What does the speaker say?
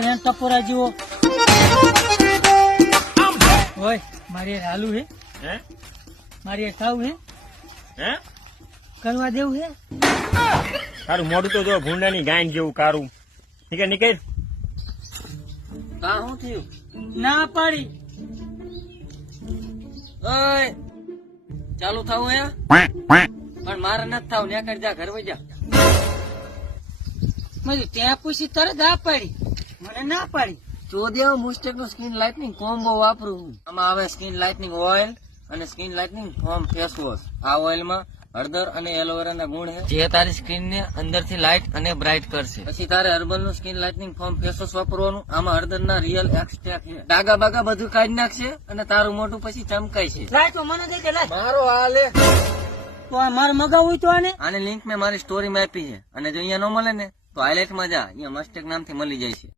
લાલ હેન ટપોરા જેવો ઓય મારી હાલુ હે હે મારી ખાવું હે હે કરવા દેવું હે તારું મોઢું તો જો ભૂંડાની ગાયન જેવું કારું નીકળ કા શું થયું? ના પાડી ઓય ચાલુ થાવું હે પણ મારે નથી થાવ ને કર જા ઘર વઈ જા. મેં ત્યાં પૂછી તરત ના પાડી મને ના પાડી ચોદિયા મુસ્ટેક નું સ્કિન લાઇટનિંગ કોમ્બો વાપરું હું. આમાં આવે સ્કિન લાઇટનિંગ ઓઇલ અને skin lightning form face wash. આ ઓઇલ માં હળદર અને એલોવેરા ના ગુણ છે જે તારી સ્કિન ને અંદર થી લાઇટ અને બ્રાઇટ કરશે. પછી તારે હર્બલ નું skin lightning form face wash વાપરવાનું. આમાં હળદર ના રિયલ એક્સટ્રેક્ટ છે. ડાગા બાગા બધું કાઢી નાખશે અને તારું મોઢું પછી ચમકાય છે. લાય તો મને દઈ દે લાય મારો હાલે તો આ મારે મગાવું હોય તો આને લિંક મેં મારી સ્ટોરી માં આપી છે અને જો અહીંયા ન મળે ને તો હાઇલાઇટ માં જા, અહીંયા મસ્ટેક નામથી મળી જાય છે.